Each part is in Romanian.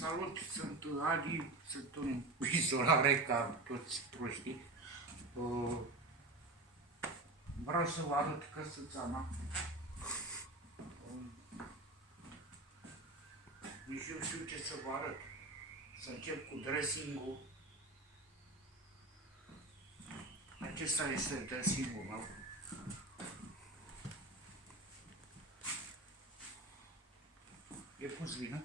Salut, sunt Adi, sunt în izolare ca toți proștii. Vreau să vă arăt căsuța mea. Nici nu știu ce să vă arăt. Să încep cu dressing-ul. Acesta este dressing-ul meu. E pus bine.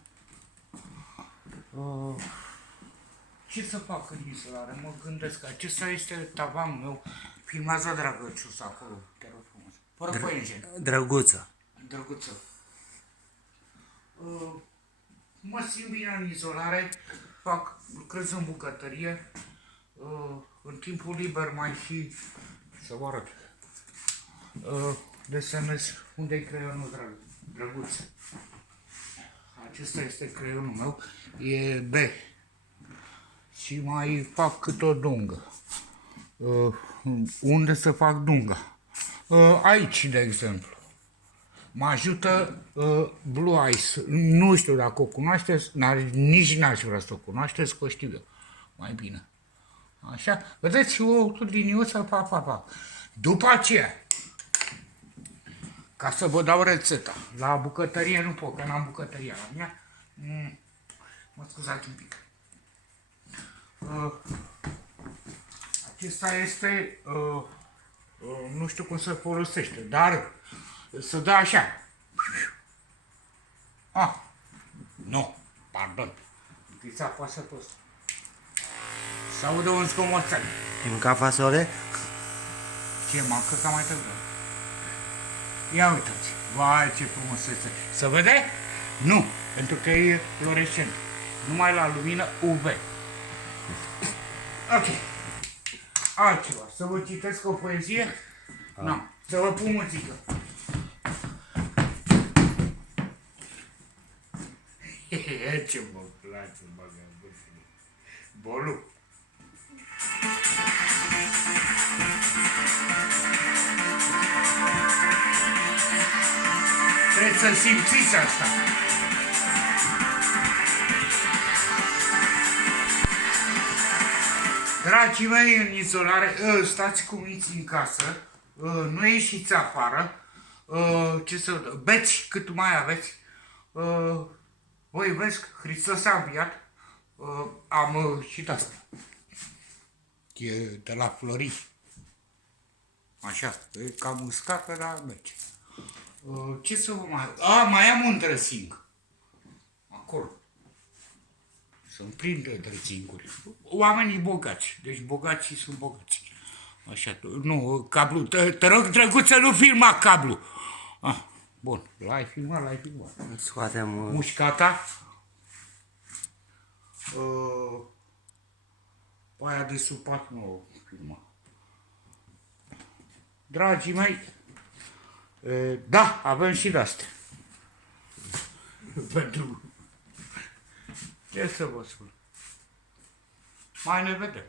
Ce să fac în izolare? Mă gândesc că acesta este tavanul meu. Filmează Drăgăciuța acolo, te rog frumos. Fără păienjeni. Drăguță. Drăguță. Mă simt bine în izolare, lucrez în bucătărie. În timpul liber mai și să vă arăt. Desenez unde-i creionul drăguț. Acesta este creionul meu, e B. Și mai fac cât o dungă. Unde să fac dunga? Aici, de exemplu. Mă ajută Blue Eyes. Nu știu dacă o cunoașteți, nici n-aș vrea să o cunoașteți, că o știu eu mai bine. Așa? Vedeți, o liniuță, pa. După aceea, ca să vă dau rețeta, la bucătărie nu pot, că n-am bucătăria la mine. Mă scuzați un pic. Acesta este, nu știu cum se folosește, dar să dă așa. Nu, pardon. Întâi să apasă pe ăsta. Să audă un zgomoțel. Mânca fasole? Ce, m-am căcat mai târziu. Ia uitați, vai ce frumos este. Se vede? Nu, pentru că e fluorescent. Numai la lumină UV. Ok. Altceva, să vă citesc o poezie? Nu, să vă pun muzică. Ce mă place, Bolu. Trebuie să simțiți asta. Dragii mei, în izolare, stați cu minți în casă, nu ieșiți afară, beți cât mai aveți. Vă iubesc, Hristos a înviat, am și de asta. E de la Flori. Așa, e cam uscată, dar merge. Ce să vă mai... mai am un dressing. Acolo. Să-mi prindă dressing-uri. Oamenii bogați. Deci bogații sunt bogați. Așa, nu, cablu. Te rog, drăguță, nu filma cablu. Bun, l-ai filmat. Scoatem... Mușcata. Aia de supat nu o filma. Dragii mei, da, avem și de-astea. Pentru... Ce să vă spun? Mai ne vedem.